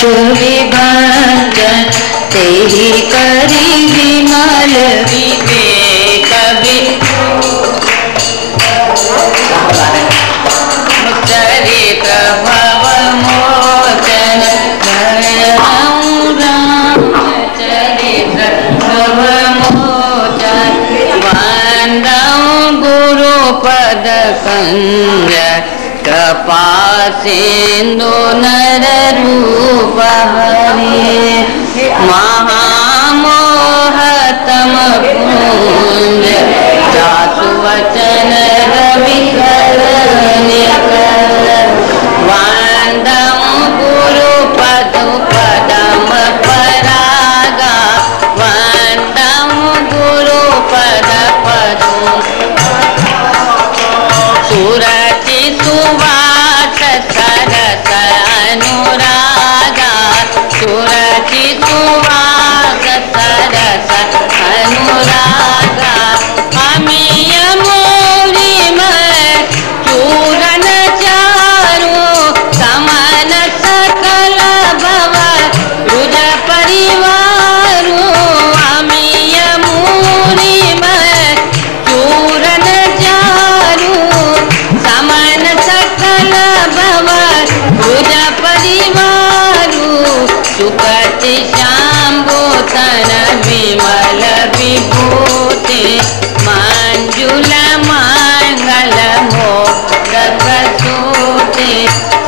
विभंजन तेहि करी विमल विवेक चरित्र भव मोचन चरित्र भव मोचन वंदौ गुरुपद कंज कृपा सिंधु नर रूप हरे महामोहतम पुंज जासु वचन रवि वंदं गुरुपद पदम परागा वंदं गुरुपद पदम सुरति सुवास सरस अनुरागा सुरति सुवास सरस अनुरागा अमीय मोरी में चूरन चारु समन सकल भव रुज परिवारु अमीय मोरी में चूरन चारु समन सकल भव रुज परिवारु सुखति शाम्भो तन विमल विभूति मंजुल मंगल मोद प्रसूति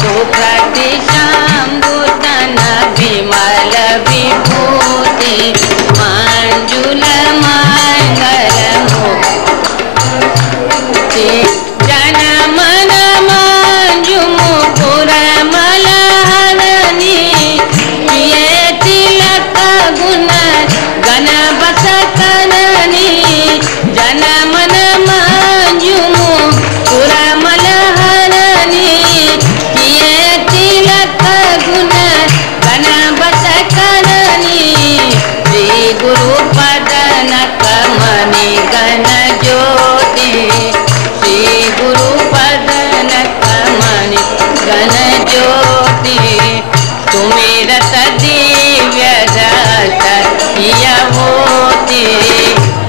सुखति शाम्भो तन विमल विभूति मंजुल मंगल मोद जन मन मंजु मुकुर मलहरणी प्रिय तिलक गुण गण बस करनी जन मन मंजु मुकुर मलहरणी प्रिय तिलक गुण गण बस करनी श्री गुरु पद नक मणि गण ज्योति श्री गुरु पद नक मणि गण ज्योति सुमिरत दिव्य रस यहोति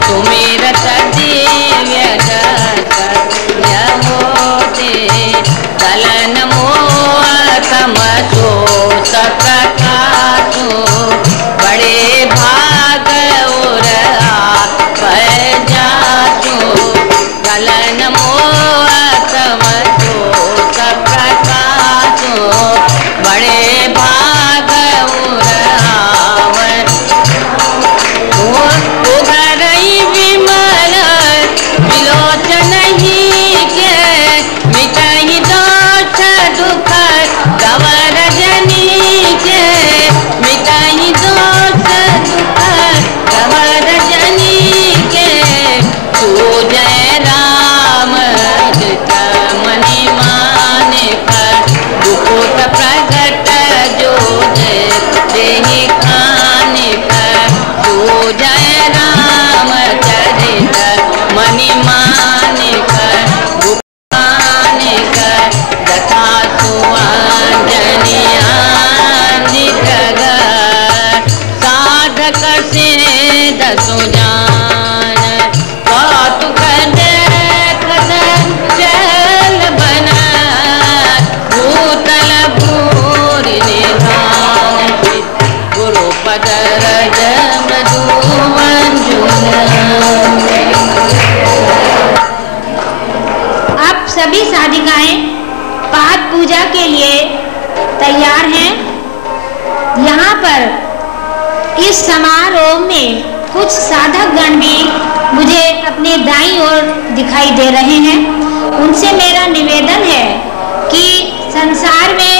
सुमिरत दिव्य रस यहोति कलन मोह तम सोस प्रकाशु बड़े भाग और आप जासु कलन मोह तम सोस प्रकाशु बड़े भाग और आवन उघरई विमल विलोचन ही के मिटहि दोष दुख गवर जनी के मिटहि दोष दुख गवर जनी के तू जय राम चित मणि मानिक दुखोत प्रगट जो देहि खानिक तू जय राम चरित मणि मानिक गुपानिक तथा सुआंजनियानिक साधक सिद्ध सुजान कौतुक देख चल बना भूतल भूरि निधान गुरुपद रज मधु अब सभी साधिकाएं पाद पूजा के लिए तैयार हैं। यहाँ पर इस समारोह में कुछ साधक गण भी मुझे अपने दाईं ओर दिखाई दे रहे हैं। उनसे मेरा निवेदन है कि संसार में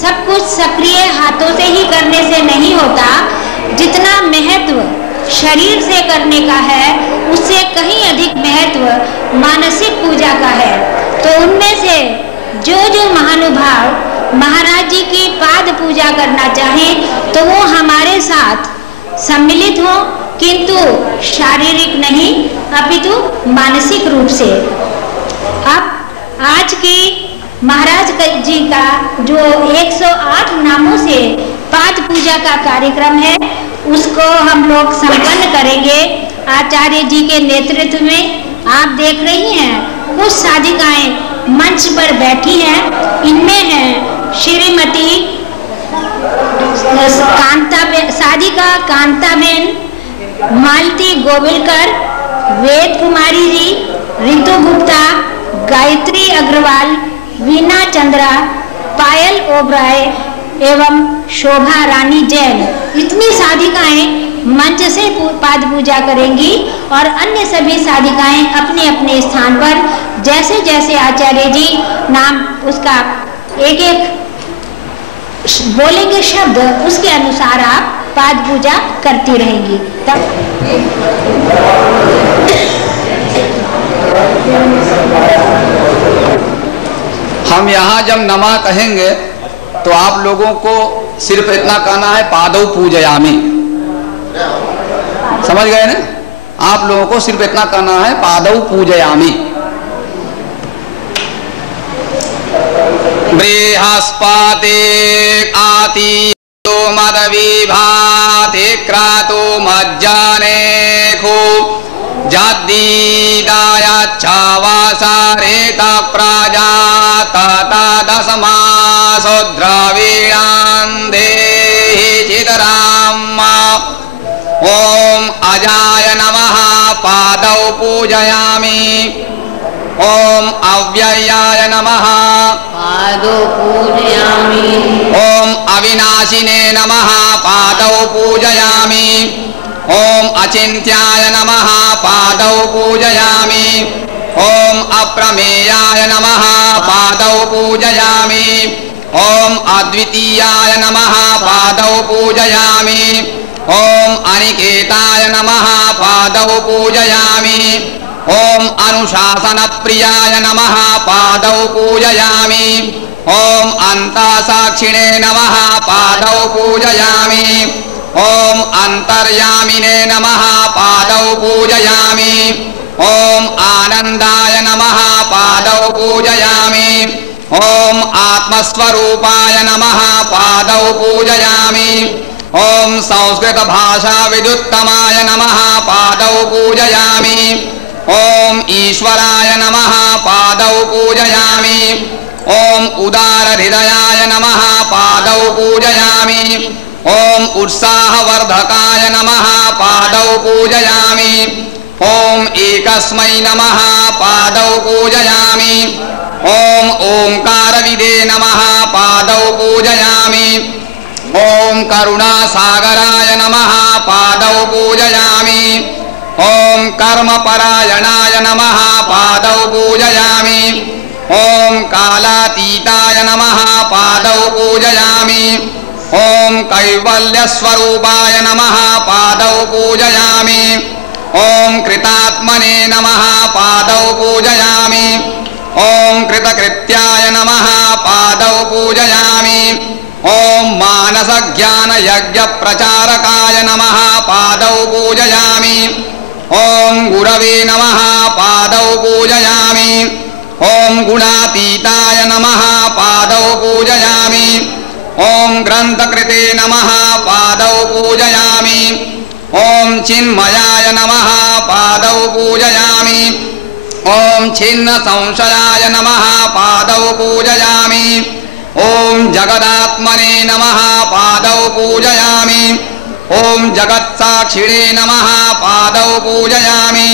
सब कुछ सक्रिय हाथों से ही करने से नहीं होता, जितना महत्व शरीर से करने का है उससे कहीं अधिक महत्व मानसिक पूजा का है। तो उनमें से जो जो महानुभाव महाराज जी की पाद पूजा करना चाहें तो वो हमारे साथ सम्मिलित हो, किंतु शारीरिक नहीं अपितु मानसिक रूप से। अब आज की महाराज जी का जो 108 नामों से पाद पूजा का कार्यक्रम है उसको हम लोग संपन्न करेंगे आचार्य जी के नेतृत्व में। आप देख रही हैं कुछ साधिकाएं मंच पर बैठी हैं। इनमें हैं श्रीमती साधिका कांताबेन मालती गोविलकर, वेद कुमारी जी, रितु गुप्ता, गायत्री अग्रवाल, वीना चंद्रा, पायल ओबराय एवं शोभा रानी जैन। इतनी साधिकाएं मंच से पाद पूजा करेंगी और अन्य सभी साधिकाएं अपने अपने स्थान पर जैसे जैसे आचार्य जी नाम उसका एक एक बोलेंगे शब्द उसके अनुसार आप पाद पूजा करती रहेंगी। तब हम यहाँ जब नमः कहेंगे तो आप लोगों को सिर्फ इतना कहना है पादौ पूजयामि। समझ गए ना? आप लोगों को सिर्फ इतना कहना है पादौ पूजयामि। बृहस्पति आति मद विभाति क्रतु मज्जने खो जद्दीदायच्छावसारेत प्रजाततदस्मासो द्रविणां देहि चितराम। ओम अजाय नमः पादौ पूजयामि। ओम अव्ययाय नमः पादौ पूजयामि। ओम अविनाशिने नमः पादौ पूजयामि। ओम अचिन्त्याय नमः पादौ पूजयामि। ओम अप्रमेयाय नमः पादौ पूजयामि। ओम अद्वितीयाय नमः पादौ पूजयामि। ओम अनिकेताय नमः पादौ पूजयामि। ओम अनुशासन प्रियाय नमः पादौ पूजयामि। ओम अंतसाक्षिणे नमः पादौ पूजयामि। ओम अंतर्यामिने नमः पादौ पूजयामि। ओम आनंदाय नमः पादौ पूजयामि। ओम आत्मस्वरूपाय नमः पादौ पूजयामि। ओम संस्कृत भाषा विदुत्तमाय नमः पादौ पूजयामि। ओम ईश्वराय नमः पादौ पूजयामि। ओम उदार हृदयाय नमः पादौ पूजयामि। ओम उत्साहवर्धकाय नमः पादौ पूजयामि। ओम एकस्मै नमः पादौ पूजयामि। ओम ओंकारविदे नमः पादौ पूजयामि। ओम करुणासागराय नमः पादौ पूजयामि। ओम कर्मपरायणाय नमः पादौ पूजयामि। ओम कालातीताय नमः पादौ पूजयामि। ओम कैवल्यस्वरूपाय नमः पादौ पूजयामि। ओम कृतात्मने नमः पादौ पूजयामि। ओम कृतकृत्याय नमः पादौ पूजयामि। ओम मानसज्ञान यज्ञ प्रचारकाय नमः पादौ पूजयामि। ओम गुरवे नमः पादौ पूजयामि। ओम गुणातीताय नमः पादौ पूजयामि। ओम ग्रंथकृते नमः पादौ पूजयामि। ओम चिन्मयाय नमः पादौ पूजयामि। ओम छिन्न संशयाय नमः पादौ पूजयामि। ओम जगदात्मने नमः पादौ पूजयामि। ओम जगत्साक्षिणे नमः पादौ पूजयामि।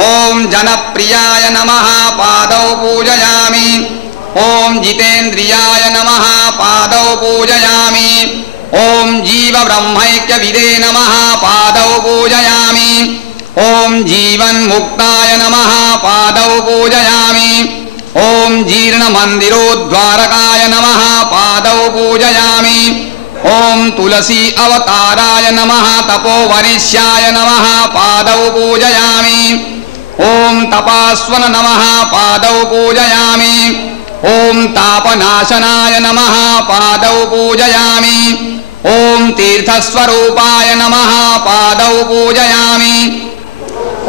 ओम जनप्रियाय नमः पादौ पूजयामि। ओम जितेन्द्रियाय नमः पादौ पूजयामि। ओम जीव ब्रह्मैक्यविदे नमः पादौ पूजयामि। ओम जीवन मुक्ताय नमः पादौ पूजयामि। ओम जीर्ण मंदिरोद्वारकाय नमः पादौ पूजयामि। ओम तुलसी अवताराय नमः तपोवनिष्याय नमः पादौ पूजयामि। ओम तपास्वन नमः पादौ पूजयामि। ओम तापनाशनाय नमः पादौ पूजयामि। ओम तीर्थस्वरूपाय नमः पादौ पूजयामि।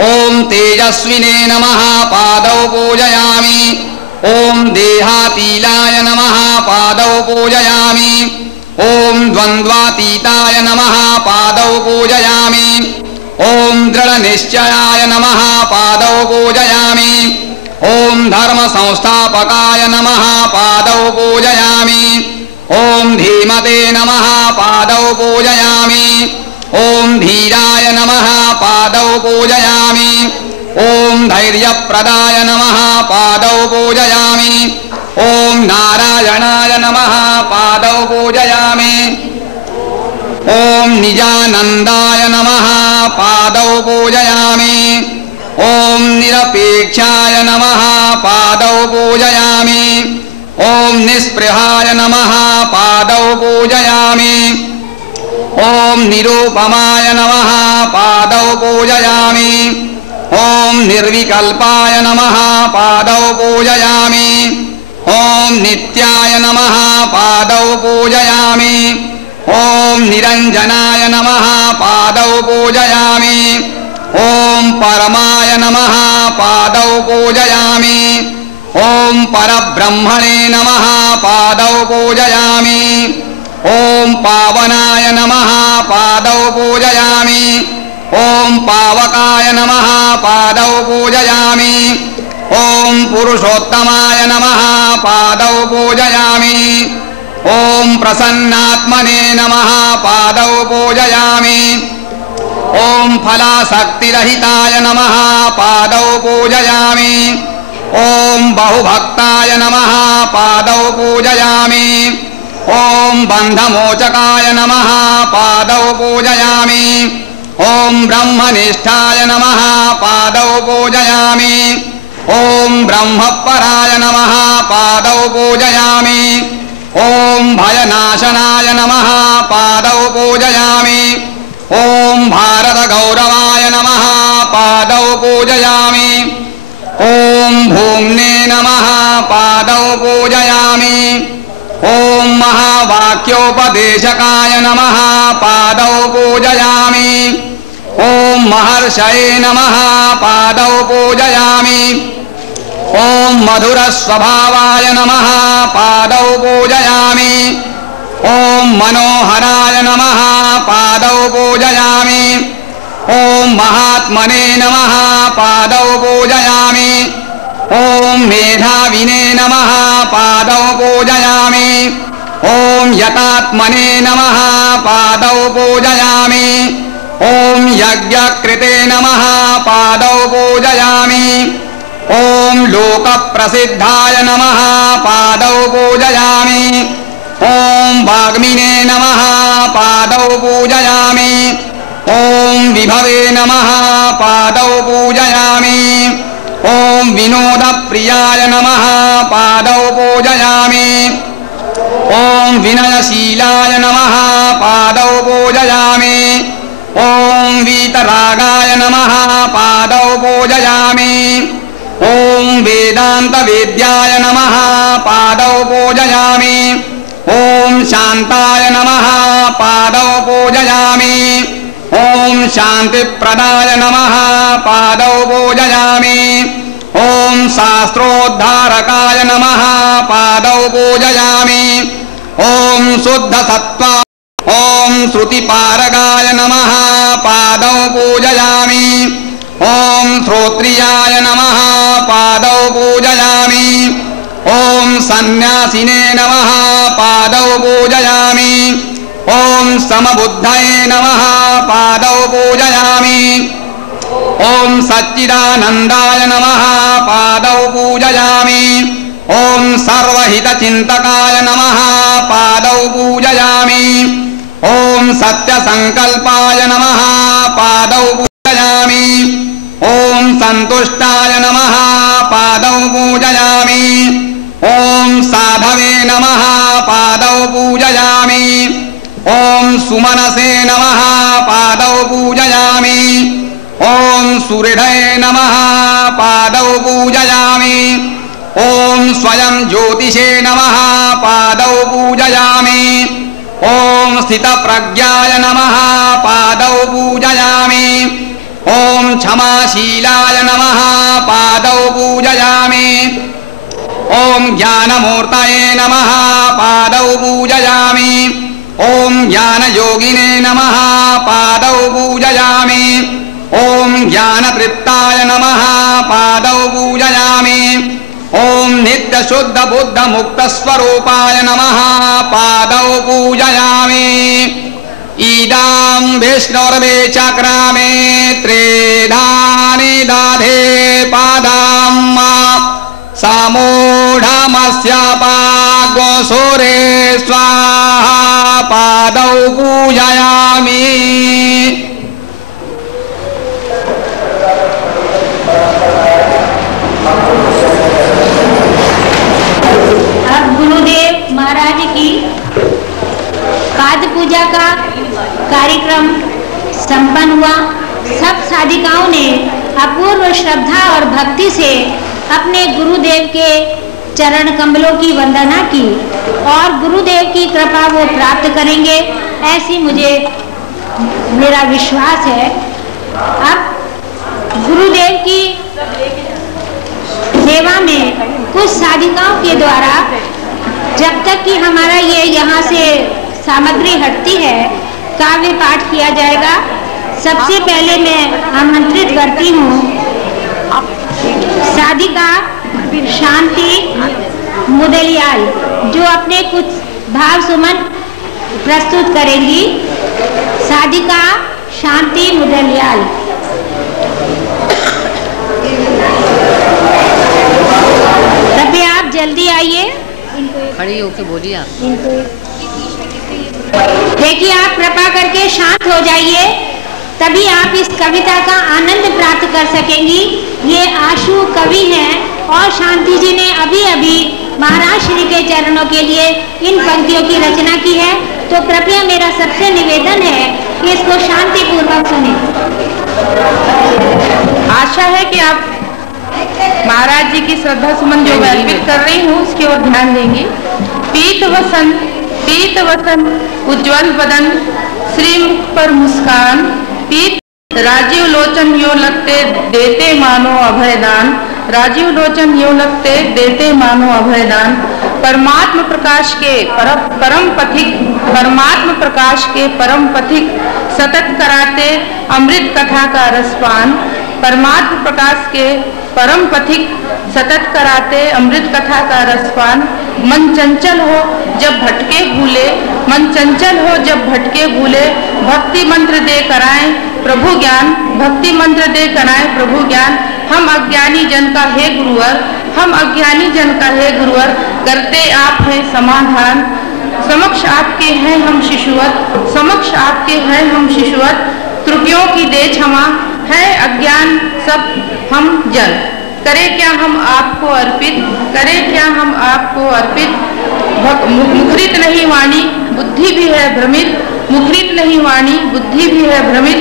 ओम तेजस्विने नमः पादौ पूजयामि। ओम देहातीलाय नमः पादौ पूजयामि। ओम ॐ द्वन्द्वातीताय नमः पादौ पूजयामि। ॐ दृढनिश्चयाय नमः पादौ पूजयामि। ॐ धर्मसंस्थापकाय नमः पादौ पूजयामि। ॐ धीमते नमः पादौ पूजयामि। ॐ धीराय नमः पादौ पूजयामि। ॐ धैर्यप्रदाय नमः पादौ पूजयामि। ॐ नारायणाय नमः पादौ पूजयामि। ॐ निजानन्दाय नमः पादौ पूजयामि। ॐ निरपेक्षाय नमः पादौ पूजयामि। ॐ निःस्पृहाय नमः पादौ पूजयामि। ॐ निरूपमाय नमः पादौ पूजयामि। ॐ निर्विकल्पाय नमः पादौ पूजयामि। ॐ नित्याय नमः पादौ पूजयामि। ॐ निरञ्जनाय नमः पादौ पूजयामि। ॐ परमाय नमः पादौ पूजयामि। ॐ परब्रह्मणे नमः पादौ पूजयामि। ॐ पावनाय नमः पादौ पूजयामि। ॐ पावकाय नमः पादौ पूजयामि। ॐ पुरुषोत्तमाय नमः पादौ पूजयामि। ॐ प्रसन्नात्मने नमः पादौ पूजयामि। ॐ फलासक्तिरहिताय नमः पादौ पूजयामि। ॐ बहुभक्ताय नमः पादौ पूजयामि। ॐ बन्धमोचकाय नमः पादौ पूजयामि। ॐ ब्रह्मनिष्ठाय नमः पादौ पूजयामि। ॐ ब्रह्मपराय नमः पादौ पूजयामि। ॐ भयनाशनाय नमः पादौ पूजयामि। ॐ भारतगौरवाय नमः पादौ पूजयामि। ॐ भूम्ने नमः पादौ पूजयामि। ॐ महावाक्योपदेशकाय नमः पादौ पूजयामि। ॐ महर्षये नमः पादौ पूजयामि। ॐ मधुरस्वभावाय नमः पादौ पूजयामि। ॐ मनोहराय नमः पादौ पूजयामि। ॐ महात्मने नमः पादौ पूजयामि। ॐ मेधाविने नमः पादौ पूजयामि। ॐ यतात्मने नमः पादौ पूजयामि। ॐ यज्ञकृते नमः पादौ पूजयामि। ॐ लोकप्रसिद्धाय नमः पादौ पूजयामि। ॐ वाग्मिने नमः पादौ पूजयामि। ॐ विभवे नमः पादौ पूजयामि। ॐ विनोदप्रियाय नमः पादौ पूजयामि। ॐ विनयशीलाय नमः पादौ पूजयामि। ॐ वीतरागाय नमः पादौ पूजयामि। ॐ वेदान्तवेद्याय नमः पादौ पूजयामि। ॐ शान्ताय नमः पादौ पूजयामि। ॐ शान्तिप्रदाय नमः पादौ पूजयामि। ॐ शास्त्रोद्धारकाय नमः पादौ पूजयामि। ॐ शुद्धसत्त्वा ॐ श्रुतिपारगाय नमः पादौ पूजयामि। ॐ श्रोत्रियाय नमः पादौ पूजयामि। ॐ सन्न्यासिने नमः पादौ पूजयामि। ॐ समबुद्धये नमः पादौ पूजयामि। ॐ सच्चिदानन्दाय नमः पादौ पूजयामि। ॐ सर्वहितचिन्तकाय नमः पादौ पूजयामि। ॐ सत्यसङ्कल्पाय नमः पादौ पूजयामि। ॐ सन्तुष्टाय नमः पादौ पूजयामि। ॐ साधवे नमः पादौ पूजयामि। ॐ सुमनसे नमः पादौ पूजयामि। ॐ सुहृदये नमः पादौ पूजयामि। ॐ स्वयं ज्योतिषे नमः पादौ पूजयामि। ॐ स्थितप्रज्ञाय नमः पादौ पूजयामि। ॐ क्षमाशीलाय नमः पादौ पूजयामि। ॐ ज्ञानमूर्तये नमः पादौ पूजयामि। ओम ज्ञान योगिने नमः पादौ पूजयामि। ओम ज्ञान तृप्ताय नमः पादौ पूजयामि। ओम नित्य शुद्ध बुद्ध मुक्त स्वरूपाय नमः पादौ पूजयामि। इदं विष्णुर्वे चक्रामे त्रिधानि दधे पादं समूढमस्य पाग्वसुरे स्वाहा पादौ पूजयामि। अब गुरुदेव महाराज की पाद पूजा का कार्यक्रम संपन्न हुआ। सब साधिकाओं ने अपूर्व श्रद्धा और भक्ति से अपने गुरुदेव के चरण कमलों की वंदना की और गुरुदेव की कृपा वो प्राप्त करेंगे, ऐसी मेरा विश्वास है। अब गुरुदेव की सेवा में कुछ साधिकाओं के द्वारा जब तक कि हमारा ये यहाँ से सामग्री हटती है काव्य पाठ किया जाएगा। सबसे पहले मैं आमंत्रित करती हूँ साधिका शांति मुदलियाल जो अपने कुछ भाव सुमन प्रस्तुत करेंगी। साधिका शांति मुदलियाल। कृपया आप जल्दी आइए। खड़ी होके बोलिए आप। देखिए, आप कृपा करके शांत हो जाइए, तभी आप इस कविता का आनंद प्राप्त कर सकेंगी। ये आशु कवि हैं और शांति जी ने अभी अभी महाराज श्री के चरणों के लिए इन पंक्तियों की रचना की है। तो कृपया मेरा सबसे निवेदन है कि इसको शांति पूर्वक सुनें। आशा है कि आप महाराज जी की श्रद्धा सुमन जो मैं अर्पित कर रही हूँ उसकी ओर ध्यान देंगे। पीत वसन उज्ज्वल बदन, श्री मुख पर मुस्कान, पीत राजीव लोचन यो लगते देते मानो अभयदान, राजीव लोचन यो लगते देते मानो अभयदान। परमात्म प्रकाश के परम पथिक सतत कराते अमृत कथा का रसपान। परमात्म प्रकाश के परम पथिक सतत कराते अमृत कथा का रसपान। मन चंचल हो जब भटके भूले, मन चंचल हो जब भटके भूले, भक्ति मंत्र दे कराएं प्रभु ज्ञान, भक्ति मंत्र दे कराएं प्रभु ज्ञान। हम अज्ञानी जन का है गुरुवर, हम अज्ञानी जन का है गुरुवर, करते आप हैं समाधान। समक्ष आपके हैं हम शिशुवत, समक्ष आपके हैं हम शिशुवत, त्रुटियों की दे क्षमा, है अज्ञान सब हम जन। करें क्या हम आपको अर्पित, करें क्या हम आपको अर्पित। मुखरित नहीं वाणी बुद्धि भी है भ्रमित, मुखरित नहीं वाणी बुद्धि भी है भ्रमित।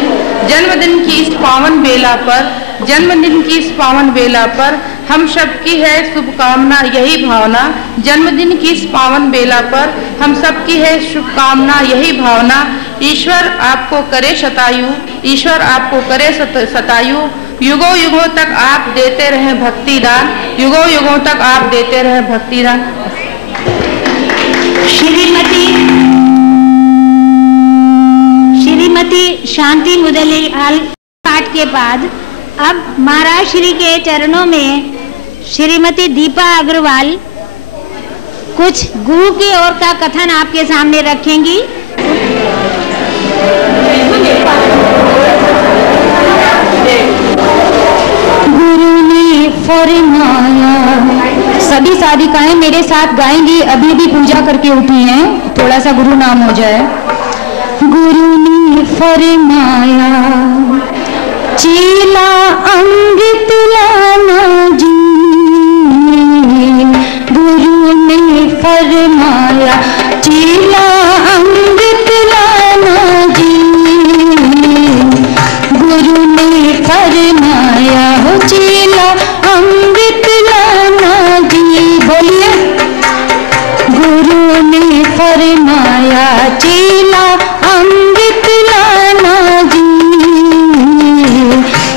जन्मदिन की इस पावन बेला पर, जन्मदिन की इस पावन बेला पर हम सबकी है शुभकामना यही भावना। जन्मदिन की इस पावन बेला पर हम सबकी है शुभकामना यही भावना। ईश्वर आपको करे शतायु, ईश्वर आपको करे शतायु। युगों युगों तक आप देते रहे भक्ति दान, युगों युगों तक आप देते रहे भक्ति दान। श्रीमती शांति मुदलियाल पाठ के बाद अब महाराज श्री के चरणों में श्रीमती दीपा अग्रवाल कुछ गुरु की ओर का कथन आपके सामने रखेंगी। गुरु ने फरमाया, सभी साधिकाएं मेरे साथ गाएंगी, अभी भी पूजा करके उठी हैं, थोड़ा सा गुरु नाम हो जाए। गुरु ने फरमाया चीला अमृत लाना जी, गुरु ने फरमाया चीला अमृत लाना जी, गुरु ने फरमाया हो चीला अमृत लाना जी। बोलिए, गुरु ने फरमाया चीला अमृत लाना जी,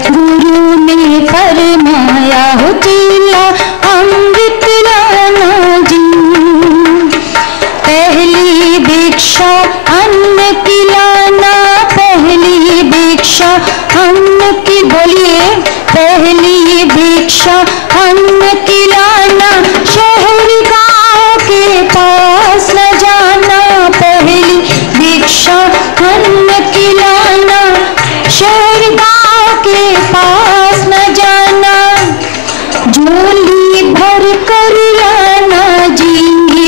गुरु ने फरमाया हो चीला अमृत लाना जी। पहली भिक्षा अन्न की, बोलिए, पहली भिक्षा अन्न की लाना, शहर गाँव के पास न जाना। पहली भिक्षा अन्न की लाना, शहर गाँव के पास न जाना। झोली भर कर लाना जी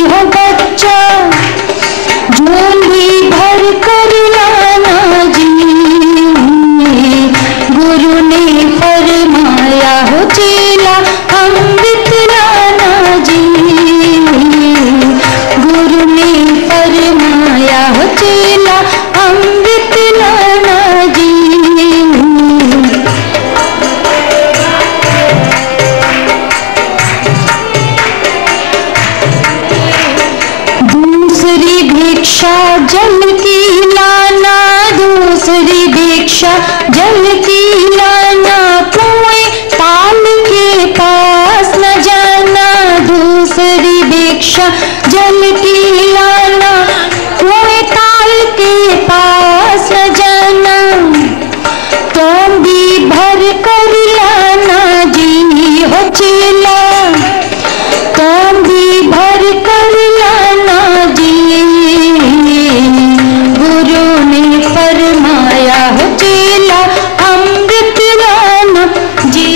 हो बच्चा, झोली भर कर लाना जी। गुरु ने फरमाया हो चेला अमृत लाना जी। गुरु ने फरमाया हो चेला अमृत लाना जी। दूसरी भिक्षा जल की लाना, दूसरी भिक्षा जल की लाना, कुएं ताल के पास न जाना। दूसरी भिक्षा जल की लाना, कुएं ताल के पास न जाना। तोंबी भर कर लाना जी हो चेला, तोंबी भर कर लाना जी। गुरु ने फरमाया हो चेला अमृत लाना जी।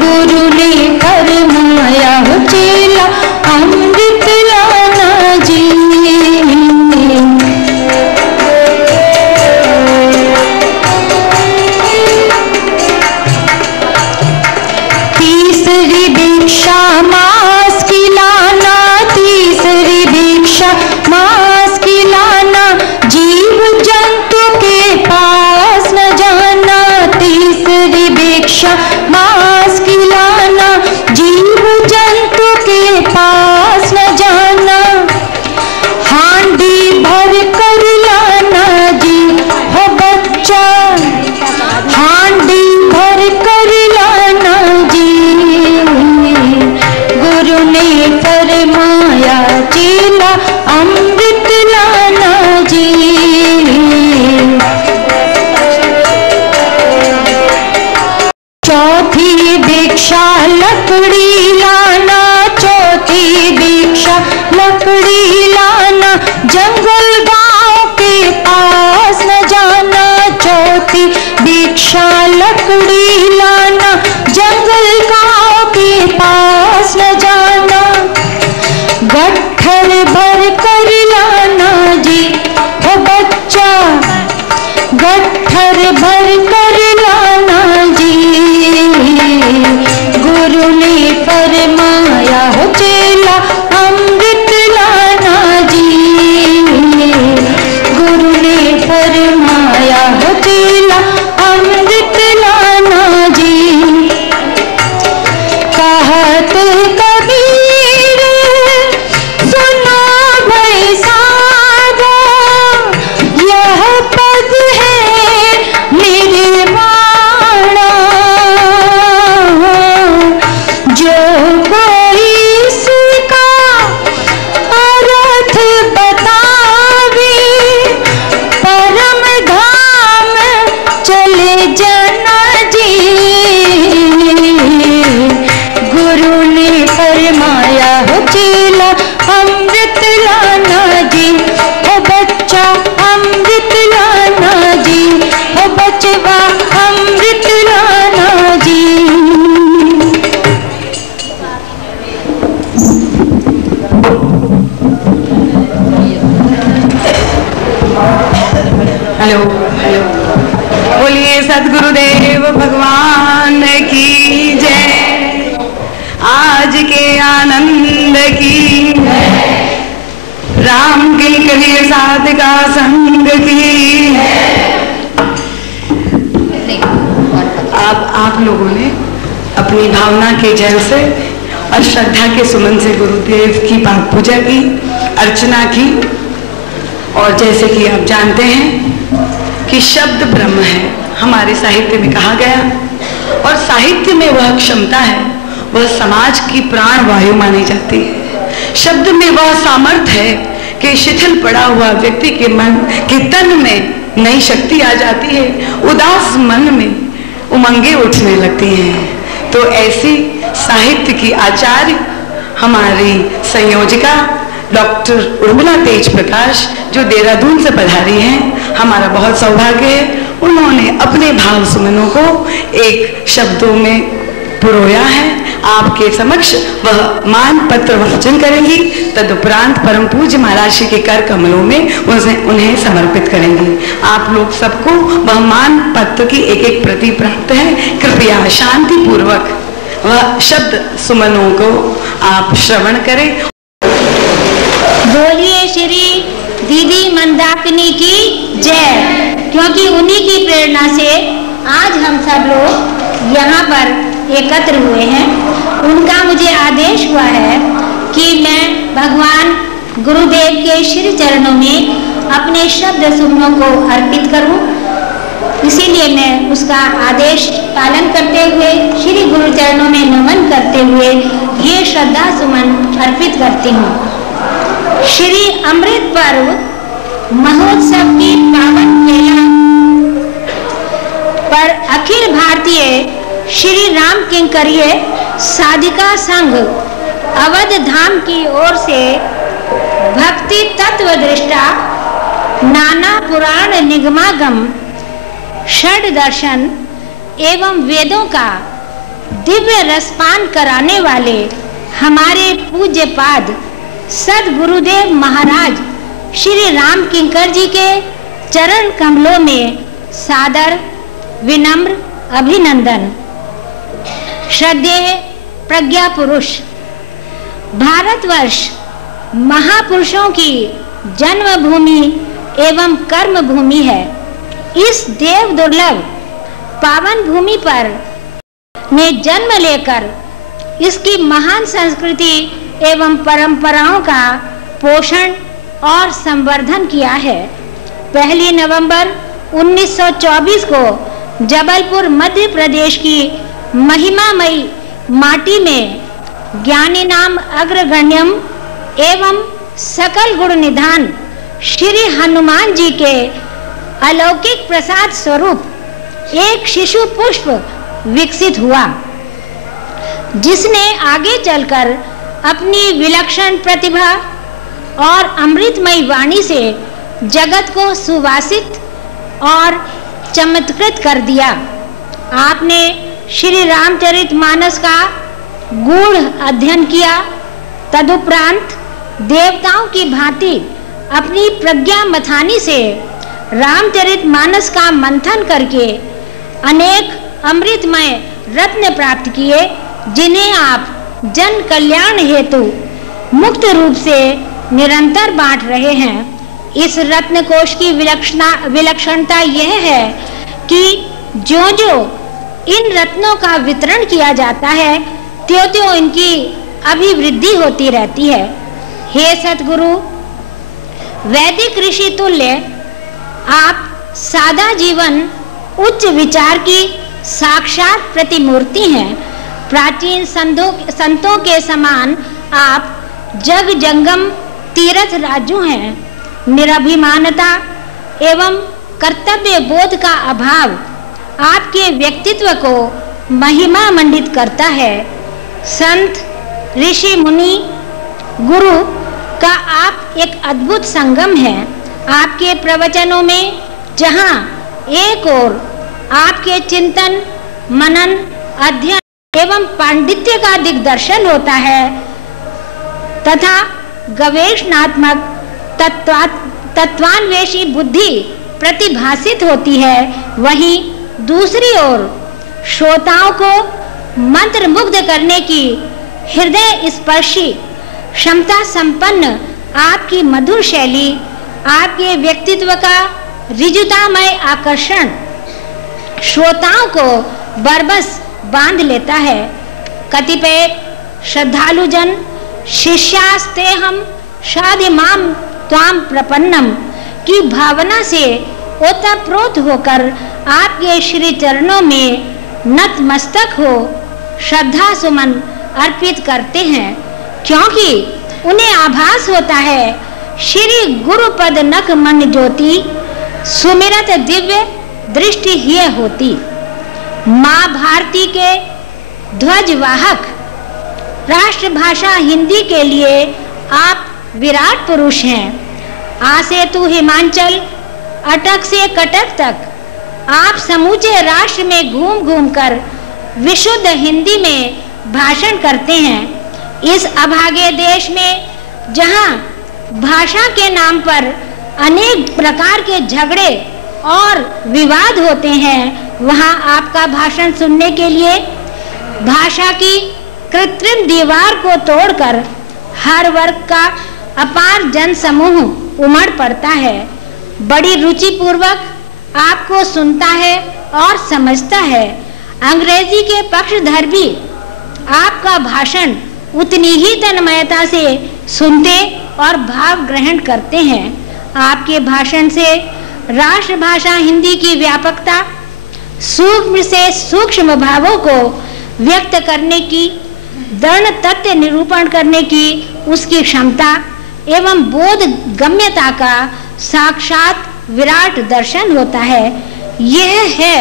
गुरु ने फरमाया हो चेला अमृत लाना जी। तीसरी भिक्षा मांस की लाना, तीसरी भिक्षा मांस की लाना, जीव जंतु के पास न जाना। तीसरी भिक्षा मांस की लाना, जीव जंतु के पास न जाना। हांडी भर कर लाना जी हो बच्चा, हांडी भर कर लाना जी। गुरु ने फरमाया चेला अमृत लाना जी। चौथी भिक्षा लकड़ी लाना, चौथी भिक्षा लकड़ी लाना, जंगल गांव के पास न जाना। चौथी भिक्षा लकड़ी लाना, जंगल गांव के पास न जाना। गट्ठर भर कर लाना जी हो बच्चा, गट्ठर भर कर लाना जी। गुरु ने फरमाया हो चेला अमृत लाना जी। गुरु ने फरमाया हो चेला अमृत लाना जी। कहत कबीर सुनो भाई साधो, यह पद है निर्वाणा। जो कोई इसका अर्थ बतावे, परम धाम चले जाना जी। गुरु ने फरमाया हो चेला अमृत लाना जी हो बच्चा, अमृत लाना जी हो बचवा, अमृत लाना जी। हेलो हेलो, बोलिए सद्गुरुदेव भगवान की जय। आज के आनंद की, राम के कबीर साथ का संग की। आप लोगों ने अपनी भावना के जल से और श्रद्धा के सुमन से गुरुदेव की पाक पूजा की, अर्चना की। और जैसे कि आप जानते हैं कि शब्द ब्रह्म है, हमारे साहित्य में कहा गया, और साहित्य में वह क्षमता है, वह समाज की प्राण वायु मानी जाती है। शब्द में वह सामर्थ्य है कि शिथिल पड़ा हुआ व्यक्ति के मन के तन में नई शक्ति आ जाती है, उदास मन में उमंगे उठने लगती हैं। तो ऐसी साहित्य की आचार्य हमारी संयोजिका डॉक्टर उर्मिला तेज प्रकाश जो देहरादून से पधारी हैं, हमारा बहुत सौभाग्य है। उन्होंने अपने भाव सुमनों को एक शब्दों में पुरोया है। आपके समक्ष वह मान पत्र वाचन करेंगी, तदुपरांत परम पूज्य महाराज जी के कर कमलों में उन्हें समर्पित करेंगी। आप लोग सबको वह मान पत्र की एक एक प्रति प्राप्त है। कृपया शांति पूर्वक वह शब्द सुमनों को आप श्रवण करें। बोलिए श्री दीदी मंदाकिनी की जय। क्योंकि उन्हीं की प्रेरणा से आज हम सब लोग यहाँ पर एकत्र हुए हैं। उनका मुझे आदेश हुआ है कि मैं भगवान गुरुदेव के श्री चरणों में अपने शब्द सुमनों को अर्पित करूं। इसीलिए मैं उसका आदेश पालन करते हुए श्री गुरु चरणों में नमन करते हुए ये श्रद्धा सुमन अर्पित करती हूँ। श्री अमृत पर्व महोत्सव की पावन बेला पर अखिल भारतीय श्री राम किंकरीय साधिका संघ अवध धाम की ओर से भक्ति तत्व दृष्टा नाना पुराण निगमागम षड दर्शन एवं वेदों का दिव्य रसपान कराने वाले हमारे पूज्य पाद सदगुरुदेव महाराज श्री राम किंकर जी के चरण कमलों में सादर विनम्र अभिनंदन। श्रद्धेय प्रज्ञा पुरुष, भारतवर्ष महापुरुषों की जन्मभूमि एवं कर्म भूमि है। इस देव दुर्लभ पावन भूमि पर ने जन्म लेकर इसकी महान संस्कृति एवं परंपराओं का पोषण और संवर्धन किया है। 1 नवंबर 1924 को जबलपुर मध्य प्रदेश की महिमामयी माटी में ज्ञानी नाम अग्रगण्यम एवं सकल गुण निधान श्री हनुमान जी के अलौकिक प्रसाद स्वरूप एक शिशु पुष्प विकसित हुआ, जिसने आगे चलकर अपनी विलक्षण प्रतिभा और अमृतमयी वाणी से जगत को सुवासित और चमत्कृत कर दिया। आपने श्री रामचरितमानस का गूढ़ अध्ययन किया, तदुपरांत देवताओं की भांति अपनी प्रज्ञा मथानी से रामचरितमानस का मंथन करके अनेक अमृतमय रत्न प्राप्त किए, जिन्हें आप जन कल्याण हेतु मुक्त रूप से निरंतर बांट रहे हैं। इस रत्न कोश की विलक्षणता यह है कि जो इन रत्नों का वितरण किया जाता है, त्यों इनकी अभिवृद्धि होती रहती है। हे सतगुरु, वैदिक ऋषि तुल्य आप सादा जीवन उच्च विचार की साक्षात प्रतिमूर्ति हैं। प्राचीन संतों के समान आप जग जंगम तीर्थ राजू हैं। निराभिमानता एवं कर्तव्य बोध का अभाव आपके व्यक्तित्व को महिमा मंडित करता है। संत, ऋषि, मुनि, गुरु का आप एक अद्भुत संगम है। आपके प्रवचनों में जहां एक ओर आपके चिंतन, मनन, अध्ययन एवं पांडित्य का दिग्दर्शन होता है तथा गवेषणात्मक तत्वान्वेषी बुद्धि प्रतिभासित होती है, वहीं दूसरी ओर श्रोताओं को मंत्रमुग्ध करने की हृदय स्पर्शी क्षमता संपन्न आपकी मधुर शैली, आपके व्यक्तित्व का ऋजुतामय आकर्षण श्रोताओं को बरबस बांध लेता है। कतिपय श्रद्धालु जन शिष्यास्ते हम शाधिमाम त्वाम प्रपन्नम की भावना से ओतप्रोत होकर आपके श्री चरणों में नतमस्तक हो श्रद्धा सुमन अर्पित करते हैं, क्योंकि उन्हें आभास होता है श्री गुरुपद नख मन ज्योति सुमिरत दिव्य दृष्टि ही होती। माँ भारती के ध्वजवाहक राष्ट्रभाषा हिंदी के लिए आप विराट पुरुष हैं। आ से तू हिमाचल, अटक से कटक तक आप समूचे राष्ट्र में घूम घूम कर विशुद्ध हिंदी में भाषण करते हैं। इस अभागे देश में जहां भाषा के नाम पर अनेक प्रकार के झगड़े और विवाद होते हैं, वहां आपका भाषण सुनने के लिए भाषा की कृत्रिम दीवार को तोड़कर हर वर्ग का अपार जन समूह उमड़ पड़ता है। बड़ी रुचि पूर्वक आपको सुनता है और समझता है। अंग्रेजी के पक्षधर भी आपका भाषण उतनी ही तन्मयता से सुनते और भाव ग्रहण करते हैं। आपके भाषण से राष्ट्रभाषा हिंदी की व्यापकता, सूक्ष्म से सूक्ष्म भावों को व्यक्त करने की, दृढ़ तथ्य निरूपण करने की उसकी क्षमता एवं बोध गम्यता का साक्षात विराट दर्शन होता है। यह है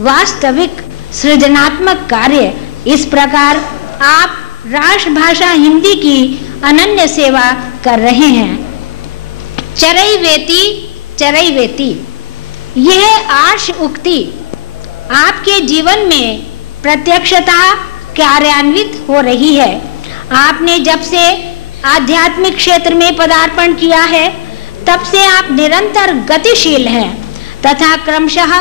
वास्तविक सृजनात्मक कार्य। इस प्रकार आप राष्ट्रभाषा हिंदी की अनन्य सेवा कर रहे हैं। चरैवेति चरैवेति, यह आर्ष उक्ति आपके जीवन में प्रत्यक्षतः कार्यान्वित हो रही है। आपने जब से आध्यात्मिक क्षेत्र में पदार्पण किया है, तब से आप निरंतर गतिशील हैं तथा क्रमशः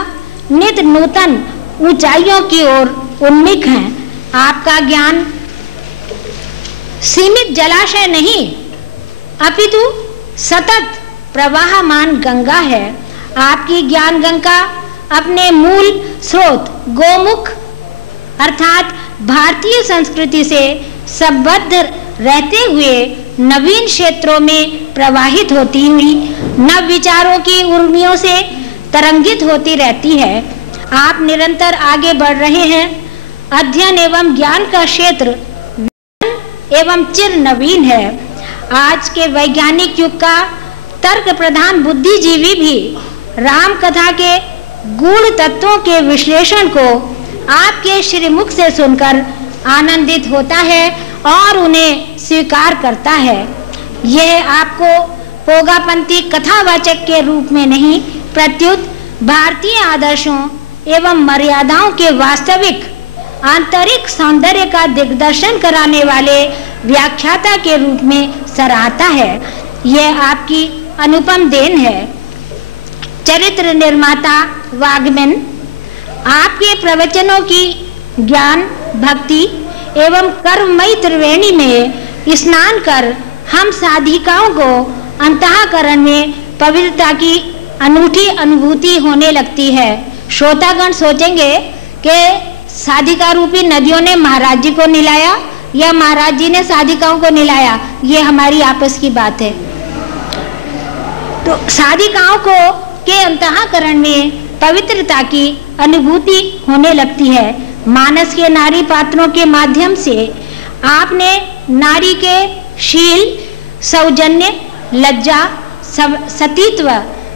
नित नूतन ऊंचाइयों की ओर उन्मुख हैं। आपका ज्ञान सीमित जलाशय नहीं, अपितु सतत प्रवाहमान गंगा है। आपकी ज्ञान गंगा अपने मूल स्रोत गोमुख अर्थात भारतीय संस्कृति से संबद्ध रहते हुए नवीन क्षेत्रों में प्रवाहित होती हुई नव विचारों की उर्मियों से तरंगित होती रहती है। आप निरंतर आगे बढ़ रहे हैं। अध्ययन एवं ज्ञान का क्षेत्र एवं चिर नवीन है। आज के वैज्ञानिक युग का तर्क प्रधान बुद्धिजीवी भी राम कथा के गूढ़ तत्वों के विश्लेषण को आपके श्रीमुख से सुनकर आनंदित होता है और उन्हें स्वीकार करता है। यह आपको पोगापंथी कथावाचक के रूप में नहीं, प्रत्युत भारतीय आदर्शों एवं मर्यादाओं के वास्तविक आंतरिक सौंदर्य का दिग्दर्शन कराने वाले व्याख्याता के रूप में सराहता है। यह आपकी अनुपम देन है। चरित्र निर्माता वाग्मन, आपके प्रवचनों की ज्ञान, भक्ति एवं कर्ममयी त्रिवेणी में स्नान कर हम साधिकाओं को अंतःकरण में पवित्रता की अनूठी अनुभूति होने लगती है। श्रोतागण सोचेंगे कि साधिका रूपी नदियों ने महाराज जी को निलाया या महाराज जी ने साधिकाओं को निलाया। ये हमारी आपस की बात है। तो साधिकाओं को के अंतःकरण में पवित्रता की अनुभूति होने लगती है। मानस के नारी पात्रों के माध्यम से आपने नारी के शील, सौजन्य, लज्जा, सतीत्व,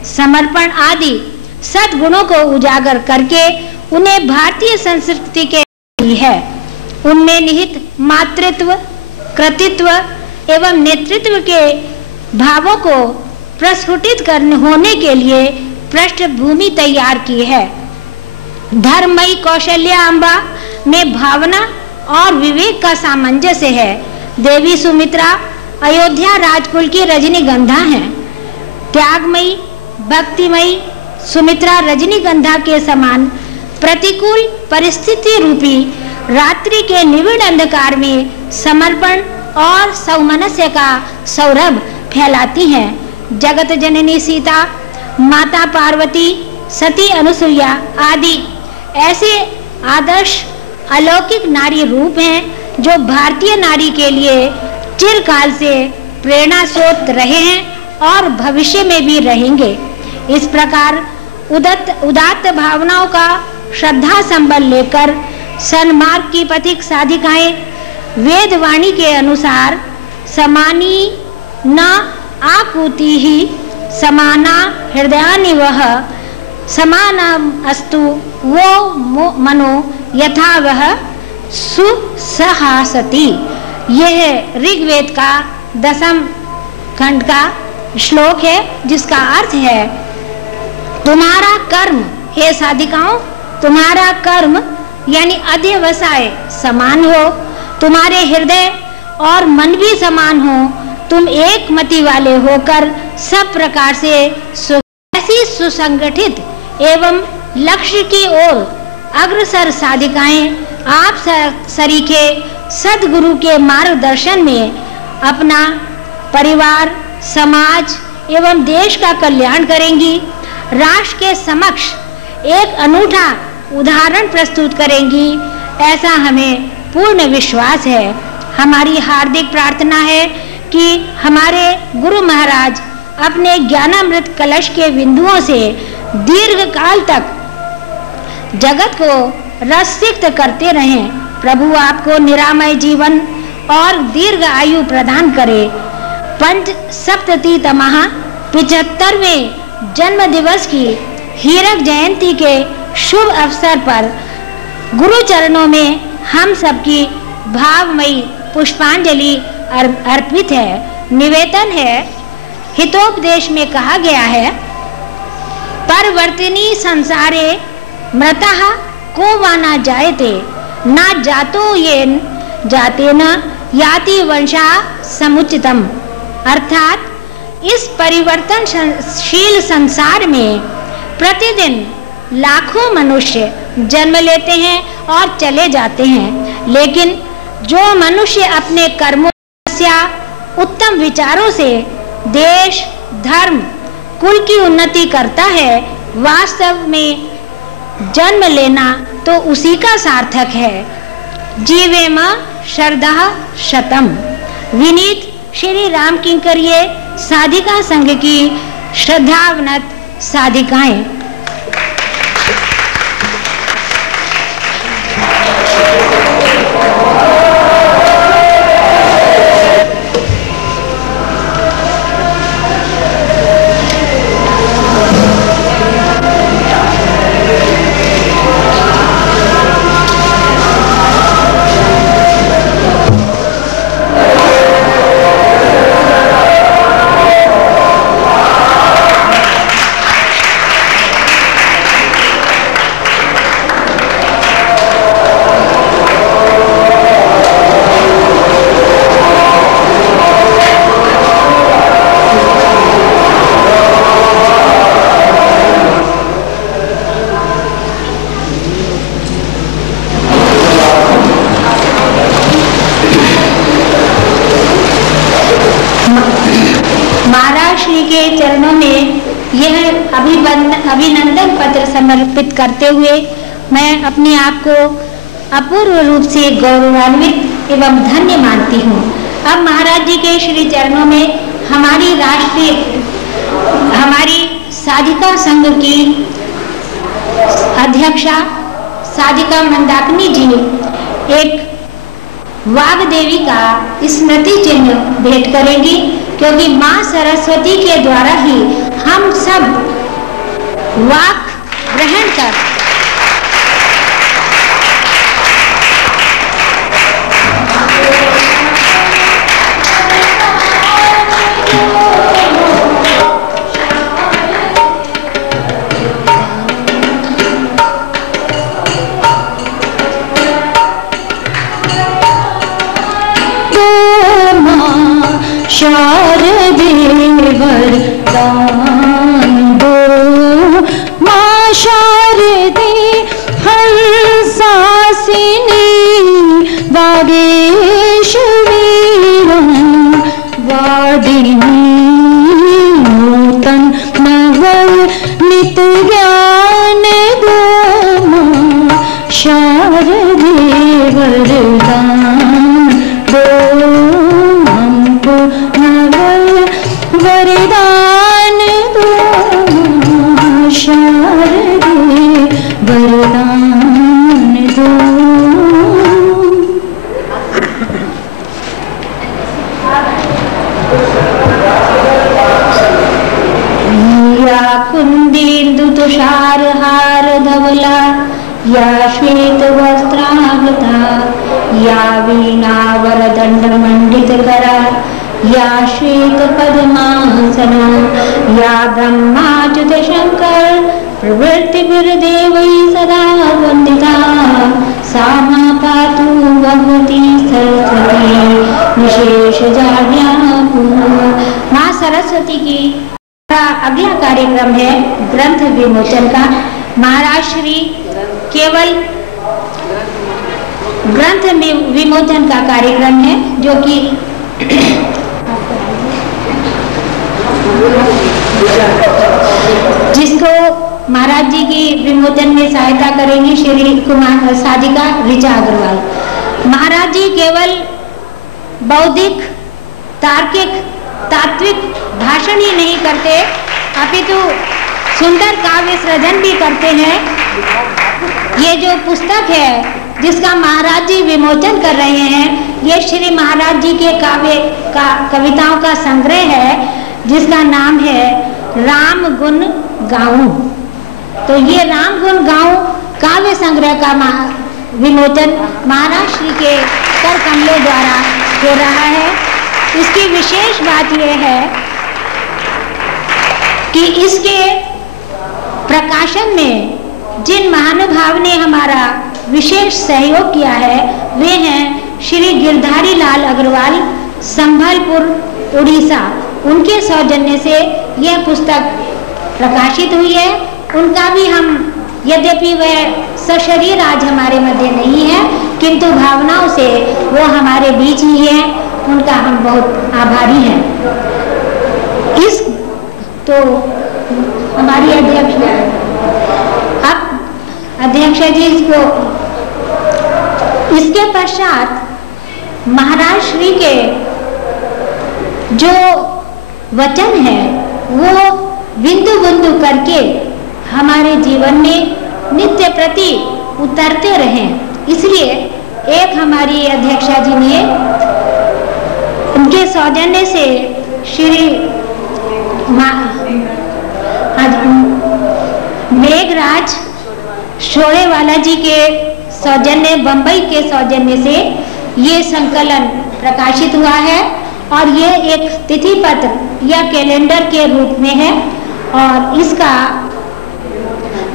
समर्पण आदि सद्गुणों को उजागर करके उन्हें भारतीय संस्कृति के है। उनमें निहित मातृत्व, कृतित्व एवं नेतृत्व के भावों को प्रस्फुटित करने होने के लिए पृष्ठभूमि तैयार की है। धर्ममयी कौशल्याम्बा में भावना और विवेक का सामंजस्य है। देवी सुमित्रा अयोध्या राजकुल की रजनीगंधा हैं। त्यागमयी, भक्तिमयी सुमित्रा रजनीगंधा के समान प्रतिकूल परिस्थिति रूपी रात्रि के निविड़ अंधकार में समर्पण और सौमनस्य का सौरभ फैलाती हैं। जगत जननी सीता, माता पार्वती, सती अनुसुईया आदि ऐसे आदर्श अलौकिक नारी रूप हैं जो भारतीय नारी के लिए चिरकाल से प्रेरणा स्रोत रहे हैं और भविष्य में भी रहेंगे। इस प्रकार उदात्त भावनाओं का श्रद्धा संबल लेकर सन्मार्ग की पथिक साधिकाएं वेदवाणी के अनुसार समानी न आकुति ही समाना हृदयानिवह समानम अस्तु वो मनो यथा वह सुसहासति। यह ऋग्वेद का 10वें खंड का श्लोक है, जिसका अर्थ है तुम्हारा कर्म, हे साधिकाओं, तुम्हारा कर्म यानी अध्यवसाय समान हो, तुम्हारे हृदय और मन भी समान हो, तुम एक मति वाले होकर सब प्रकार से ऐसी सुसंगठित एवं लक्ष्य की ओर अग्रसर साधिकाएं आप सरीखे सदगुरु के मार्गदर्शन में अपना परिवार, समाज एवं देश का कल्याण करेंगी, राष्ट्र के समक्ष एक अनूठा उदाहरण प्रस्तुत करेंगी, ऐसा हमें पूर्ण विश्वास है। हमारी हार्दिक प्रार्थना है कि हमारे गुरु महाराज अपने ज्ञानामृत कलश के बिंदुओं से दीर्घ काल तक जगत को रसिक्त करते रहें। प्रभु आपको निरामय जीवन और दीर्घ आयु प्रदान करे। पंच सप्ततितमः 75वें जन्म दिवस की हीरक जयंती के शुभ अवसर पर गुरु चरणों में हम सबकी भावमयी पुष्पांजलि अर्पित है। निवेदन है, हितोपदेश में कहा गया है, परवर्तिनी संसारे मृतः को वा न जायते, न जातो ये जाते न याति वंशा समुचितम। अर्थात इस परिवर्तनशील संसार में प्रतिदिन लाखों मनुष्य जन्म लेते हैं और चले जाते हैं, लेकिन जो मनुष्य अपने कर्मों या उत्तम विचारों से देश, धर्म, कुल की उन्नति करता है, वास्तव में जन्म लेना तो उसी का सार्थक है। जीवेम श्रद्धा शतम। विनीत श्री राम किंकरिये साधिका संघ की श्रद्धावनत साधिकाएं। अभिनंदन पत्र समर्पित करते हुए मैं अपने आप को अपूर्व रूप से गौरवान्वित एवं धन्य मानती हूँ। अब महाराज जी के श्री चरणों में हमारी साधिका संघ की अध्यक्षा साधिका मंदाकिनी जी एक वाग्देवी का स्मृति चिन्ह भेंट करेंगी, क्योंकि माँ सरस्वती के द्वारा ही हम सब वाक ग्रहण कर शारदे वरदान दो, माँ शारदे या श्वेतवस्त्रावृता या वीणावरदण्डमण्डितकरा या श्वेतपद्मासना या ब्रह्माच्युतशङ्कर प्रवृत्तिभिर्देवैः सदा वन्दिता सा मा पातु भगवती सरस्वती विशेषजाड्या। माँ सरस्वती की अगला कार्यक्रम है ग्रंथ विमोचन का। महाराज श्री केवल ग्रंथ विमोचन का कार्यक्रम है जो कि जिसको महाराज जी की विमोचन में सहायता करेंगे श्री कुमार साधिका ऋचा अग्रवाल। महाराज जी केवल बौद्धिक तार्किक तात्विक भाषण ही नहीं करते अपितु सुंदर काव्य सृजन भी करते हैं। ये जो पुस्तक है जिसका महाराज जी विमोचन कर रहे हैं ये श्री महाराज जी के काव्य का कविताओं का संग्रह है जिसका नाम है राम गुण गाऊं। तो ये राम गुण गाऊं काव्य संग्रह का विमोचन महाराज श्री के कर कमलों द्वारा हो रहा है। इसकी विशेष बात यह है कि इसके प्रकाशन में जिन महानुभाव ने हमारा विशेष सहयोग किया है वे हैं श्री गिरधारी लाल अग्रवाल संभलपुर उड़ीसा। उनके सौजन्य से यह पुस्तक प्रकाशित हुई है। उनका भी हम यद्यपि वह सशरीर आज हमारे मध्य नहीं है किंतु भावनाओं से वो हमारे बीच ही है। उनका हम बहुत आभारी हैं। इस तो हमारी अध्यक्ष अब अध्यक्ष जी इसको इसके पश्चात महाराज श्री के जो वचन है वो बिंदु बिंदु करके हमारे जीवन में नित्य प्रति उतरते रहें। इसलिए एक हमारी अध्यक्षा जी ने उनके सौजन्य से श्री मेघराज शोरेवाला जी के सौजन्य बंबई के सौजन्य से ये संकलन प्रकाशित हुआ है और ये एक तिथि पत्र या कैलेंडर के रूप में है और इसका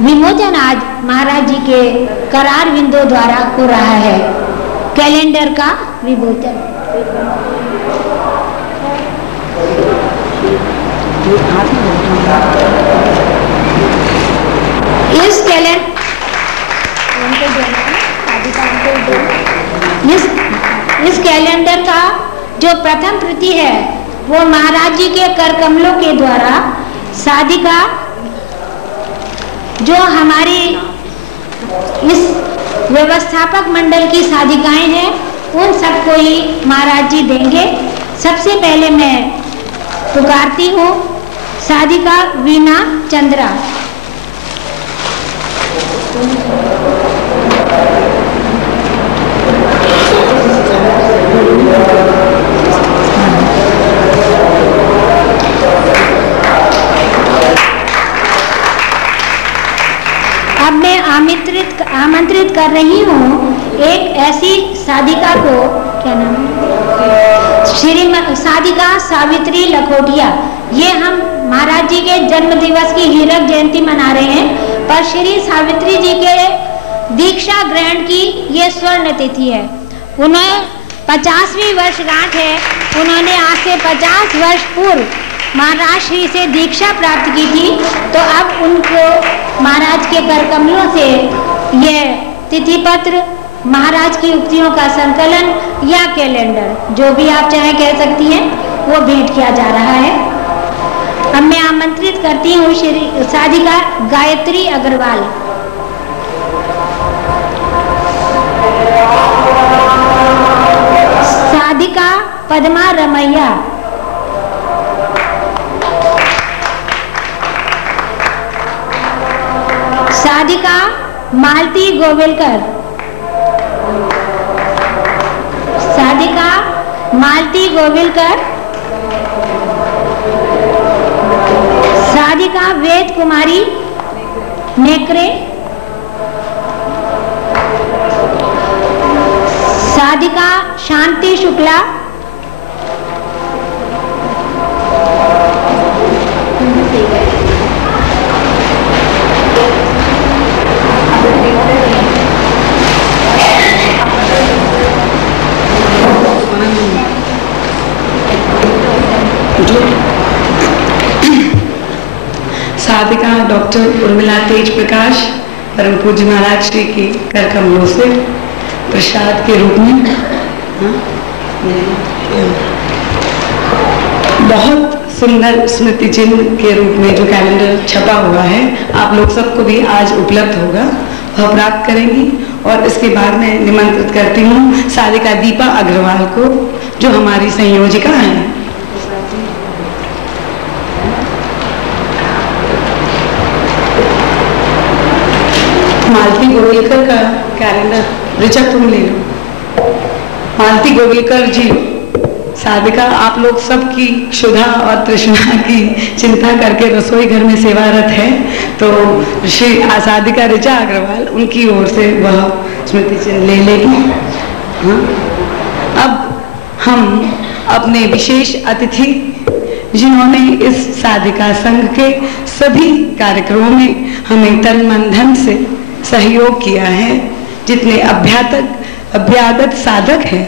विमोचन आज महाराज जी के करार बिंदु द्वारा हो रहा है। कैलेंडर का विमोचन इस कैलेंडर का जो प्रथम प्रति है वो महाराज जी के कर कमलों के द्वारा साधिका जो हमारी इस व्यवस्थापक मंडल की साधिकाएं हैं उन सबको ही महाराज जी देंगे। सबसे पहले मैं पुकारती हूँ साधिका वीणा चंद्रा। अब मैं आमंत्रित कर रही हूँ एक ऐसी साधिका को, क्या नाम है, श्री साधिका सावित्री लखोटिया। ये हम महाराज जी के जन्म दिवस की हीरक जयंती मना रहे हैं पर श्री सावित्री जी के दीक्षा ग्रहण की ये स्वर्ण तिथि है। उन्हें 50वीं वर्षगांठ है। उन्होंने आज से 50 वर्ष पूर्व महाराज श्री से दीक्षा प्राप्त की थी। तो अब उनको महाराज के कर कमलों से ये तिथि पत्र, महाराज की उक्तियों का संकलन या कैलेंडर जो भी आप चाहे कह सकती हैं वो भेंट किया जा रहा है। अब मैं आमंत्रित करती हूँ श्री साधिका गायत्री अग्रवाल। साधिका पद्मा रमैया। साधिका मालती गोविलकर। साधिका मालती गोविलकर। साधिका वेद कुमारी नेकरे। साधिका शांति शुक्ला, साधिका डॉक्टर उर्मिला तेज प्रकाश परम पूज्य महाराज श्री के कर कमलों से प्रसाद के रूप में बहुत सुंदर स्मृति चिन्ह के रूप में जो कैलेंडर छपा हुआ है, आप लोग सबको भी आज उपलब्ध होगा, वह प्राप्त करेंगी। और इसके बाद मैं निमंत्रित करती हूँ साधिका दीपा अग्रवाल को, जो हमारी संयोजिका हैं। मालती गोविलकर का कैलेंडर ऋचा तुम ले लो। मालती गोविलकर जी, साधिका आप लोग सबकी क्षुधा और तृष्णा की चिंता करके रसोई घर में सेवारत है, तो श्री साधिका ऋचा अग्रवाल उनकी ओर से वह स्मृति चिन्ह ले लेगी। हाँ, अब हम अपने विशेष अतिथि, जिन्होंने इस साधिका संघ के सभी कार्यक्रमों में हमें तन मन धन से सहयोग किया है, जितने अभ्यागत साधक हैं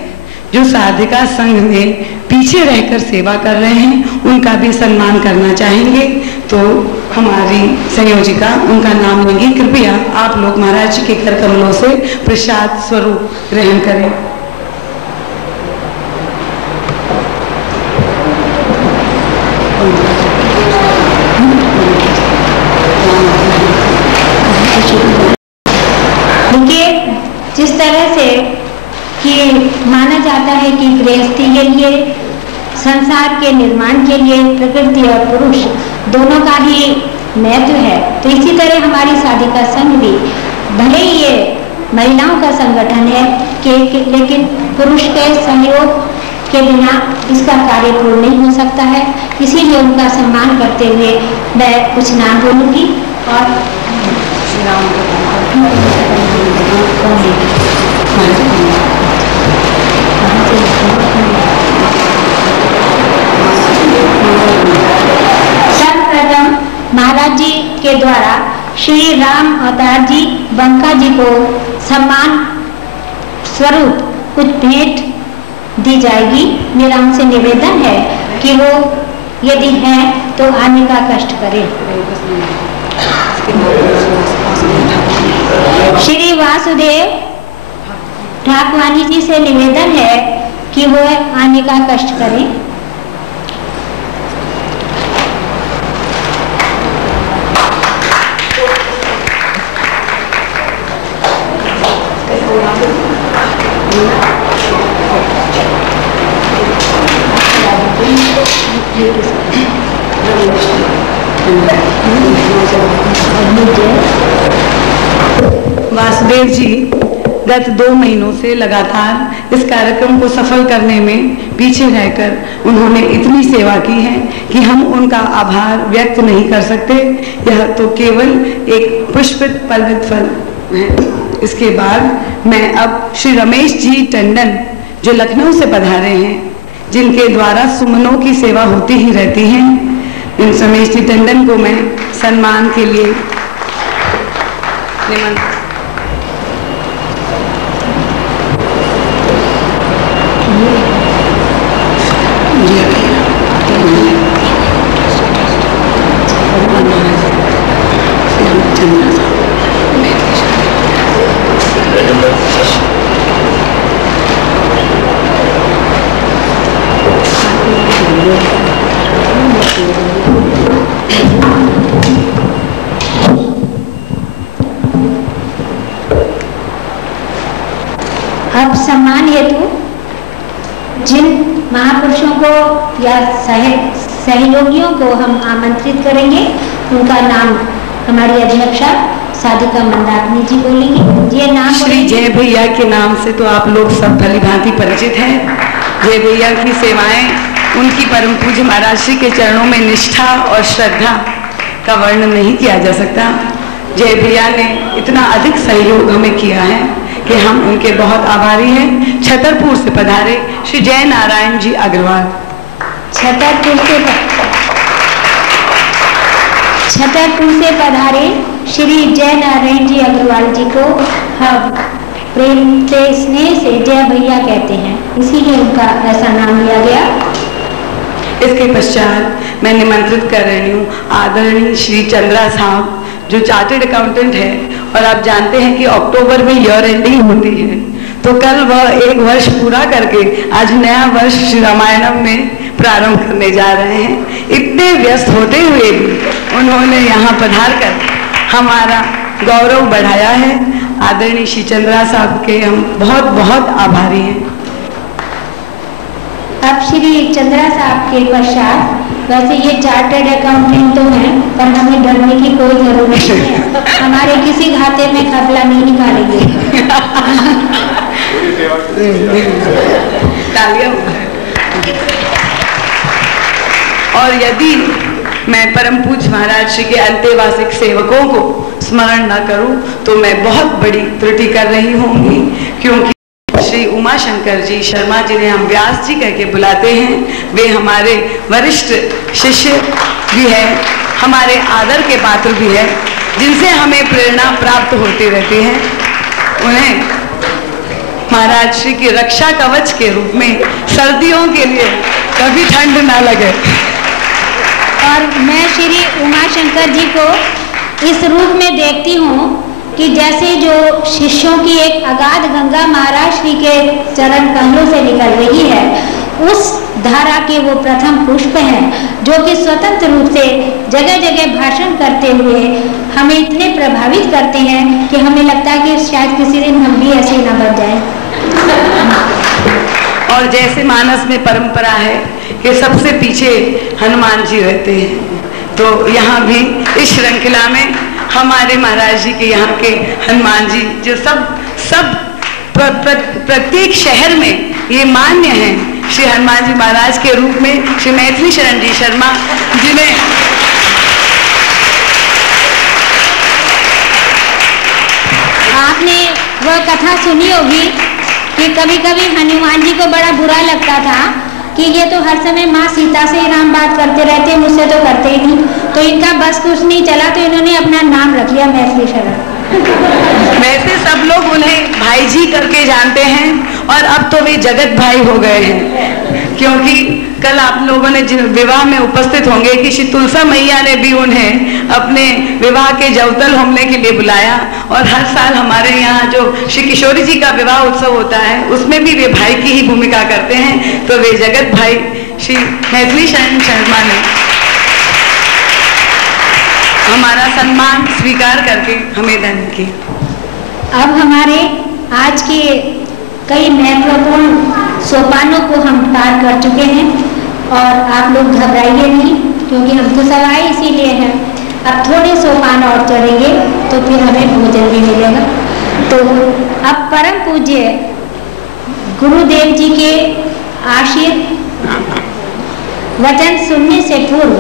जो साधिका संघ में पीछे रहकर सेवा कर रहे हैं, उनका भी सम्मान करना चाहेंगे। तो हमारी संयोजिका उनका नाम लेंगी। कृपया आप लोग महाराज जी के कर कमलों से प्रसाद स्वरूप ग्रहण करें। जिस तरह से कि माना जाता है कि गृहस्थी के लिए, संसार के निर्माण के लिए प्रकृति और पुरुष दोनों का ही महत्व है, तो इसी तरह हमारी साधिका संघ भी, भले ही ये महिलाओं का संगठन है लेकिन पुरुष के सहयोग के बिना इसका कार्य पूर्ण नहीं हो सकता है। इसीलिए उनका सम्मान करते हुए मैं कुछ नाम बोलूँगी। और सर्वप्रथम महाराज जी के द्वारा श्री राम अवतार जी बंका जी को सम्मान स्वरूप कुछ भेंट दी जाएगी। मेरा उनसे निवेदन है कि वो यदि है तो आने का कष्ट करें। श्री वासुदेव ठाकवानी जी से निवेदन है कि वो आने का कष्ट करें। वासुदेव जी गत 2 महीनों से लगातार इस कार्यक्रम को सफल करने में पीछे रहकर उन्होंने इतनी सेवा की है कि हम उनका आभार व्यक्त नहीं कर सकते। यह तो केवल एक पुष्पित पल्लवित फल है। इसके बाद मैं अब श्री रमेश जी टंडन, जो लखनऊ से पधारे हैं, जिनके द्वारा सुमनों की सेवा होती ही रहती है, इन रमेश जी टंडन को मैं सम्मान के लिए निमंत्रित। अब सम्मान हेतु जिन महापुरुषों को या सहयोगियों को हम आमंत्रित करेंगे, उनका नाम हमारी अध्यक्षा साधिका मंदाकिनी जी बोलेंगे। ये नाम श्री जय भैया के नाम से तो आप लोग सब भली भांति परिचित हैं। जय भैया की सेवाएं, उनकी परम पूज्य महाराज श्री के चरणों में निष्ठा और श्रद्धा का वर्णन नहीं किया जा सकता। जय भैया ने इतना अधिक सहयोग हमें किया है कि हम उनके बहुत आभारी हैं। छतरपुर से पधारे श्री जय नारायण जी अग्रवाल। छतरपुर से पधारे श्री जय नारायण जी अग्रवाल जी को हम प्रेम से स्नेह से जय भैया कहते हैं, इसीलिए उनका ऐसा नाम लिया गया। इसके पश्चात मैं निमंत्रित कर रही हूँ आदरणीय श्री चंद्रा साहब, जो चार्टर्ड अकाउंटेंट है, और आप जानते हैं कि अक्टूबर में ईयर एंडिंग होती है, तो कल वह 1 वर्ष पूरा करके आज नया वर्ष श्री रामायणम में प्रारंभ करने जा रहे हैं। इतने व्यस्त होते हुए भी उन्होंने यहाँ पधार कर हमारा गौरव बढ़ाया है। आदरणीय श्री चंद्रा साहब के हम बहुत बहुत आभारी हैं। अब श्री चंद्रा साहब के पश्चात, वैसे ये चार्टर्ड अकाउंटेंट तो हैं, पर हमें डरने की कोई जरूरत नहीं है, हमारे किसी खाते में खपला नहीं निकालेंगे। और यदि मैं परम पूज्य महाराज श्री के अंतेवासिक सेवकों को स्मरण न करूं तो मैं बहुत बड़ी त्रुटि कर रही होंगी, क्योंकि श्री उमा शंकर जी शर्मा, जिन्हें हम व्यास जी कह के बुलाते हैं, वे हमारे वरिष्ठ शिष्य भी हैं, हमारे आदर के पात्र भी हैं, जिनसे हमें प्रेरणा प्राप्त होती रहती है। उन्हें महाराज श्री की रक्षा कवच के रूप में सर्दियों के लिए कभी ठंड ना लगे। और मैं श्री उमा शंकर जी को इस रूप में देखती हूँ कि जैसे जो शिष्यों की एक अगाध गंगा महाराज श्री के चरण कमलों से निकल रही है, उस धारा के वो प्रथम पुष्प हैं, जो कि स्वतंत्र रूप से जगह जगह भाषण करते हुए हमें इतने प्रभावित करते हैं कि हमें लगता है कि शायद किसी दिन हम भी ऐसे न बन जाए। और जैसे मानस में परंपरा है कि सबसे पीछे हनुमान जी रहते हैं, तो यहाँ भी इस श्रृंखला में हमारे महाराज जी के यहाँ के हनुमान जी, जो सब प्रत्येक शहर में ये मान्य हैं, श्री हनुमान जी महाराज के रूप में श्री मैथिली शरण जी शर्मा, जिन्हें आपने वह कथा सुनी होगी कि कभी कभी हनुमान जी को बड़ा बुरा लगता था कि ये तो हर समय माँ सीता से ही राम बात करते रहते, मुझसे तो करते ही नहीं, तो इनका बस कुछ नहीं चला, तो इन्होंने अपना नाम रख लिया मैथिली शरण। वैसे सब लोग उन्हें भाई जी करके जानते हैं, और अब तो वे जगत भाई हो गए हैं, क्योंकि कल आप लोगों ने विवाह में उपस्थित होंगे कि श्री तुलसा मैया ने भी उन्हें अपने विवाह के जवतल होमने के लिए बुलाया, और हर साल हमारे यहाँ जो श्री किशोरी जी का विवाह उत्सव होता है, उसमें भी वे भाई की ही भूमिका करते हैं। तो वे जगत भाई श्री मैथिली शरण शर्मा ने हमारा सम्मान स्वीकार करके हमें धन्य किया। अब हमारे आज के कई महत्वपूर्ण सोपानों को हम पार कर चुके हैं, और आप लोग घबराइए नहीं, क्योंकि हम तो सब आए इसीलिए हैं। अब थोड़े सोपान और चढ़ेंगे तो फिर हमें भोजन भी मिलेगा। तो अब परम पूज्य गुरुदेव जी के आशीर्वाद वचन सुनने से पूर्व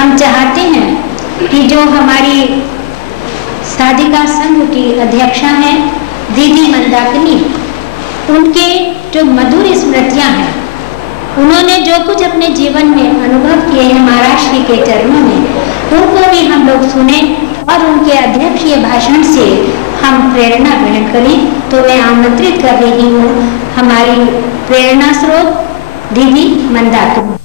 हम चाहते हैं कि जो हमारी साधिका संघ की अध्यक्षा हैं दीदी मंदाकिनी, उनके जो मधुर स्मृतियां हैं, उन्होंने जो कुछ अपने जीवन में अनुभव किए हैं महाराज श्री के चरणों में, उनको भी हम लोग सुने और उनके अध्यक्षीय भाषण से हम प्रेरणा ग्रहण करें। तो मैं आमंत्रित कर रही हूँ हमारी प्रेरणा स्रोत दीदी मंदाकिनी।